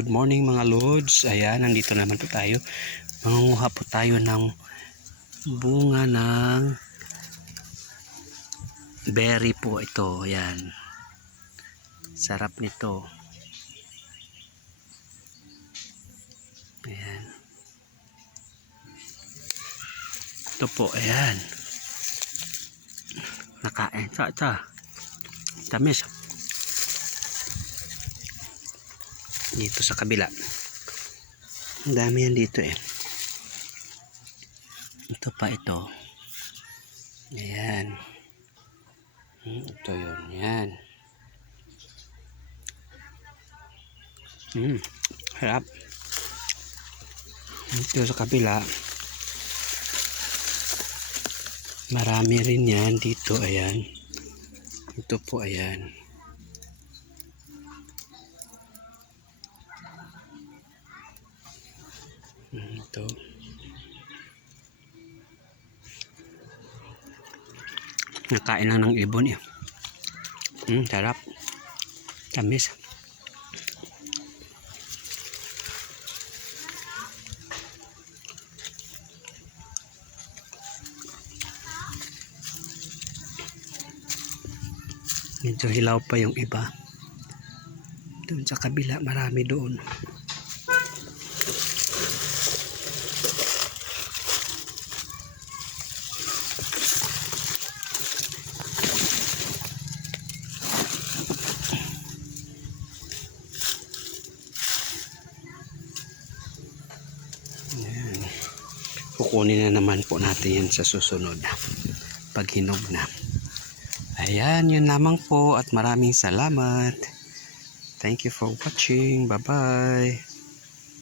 Good morning mga lods. Ayan, nandito naman po tayo. Mangunguha po tayo ng bunga ng berry po ito. Ayan. Sarap nito. Ayan. Ito po, ayan. Nakain. Ito. Tamis. Dito sa kabila. Ang dami yan dito eh. Ito pa ito. Ayan. Ito yun. Ayan. Harap. Ito sa kabila. Marami rin yan dito. Ayan. Ito po. Ayan. Ito. Nakain lang ng ibon eh. Sarap. Tamis. Medyo hilaw pa yung iba. Doon sa kabila marami doon. Kukunin na naman po natin yan sa susunod pag hinog na. Ayan, yun lamang po at maraming salamat. Thank you for watching. Bye bye.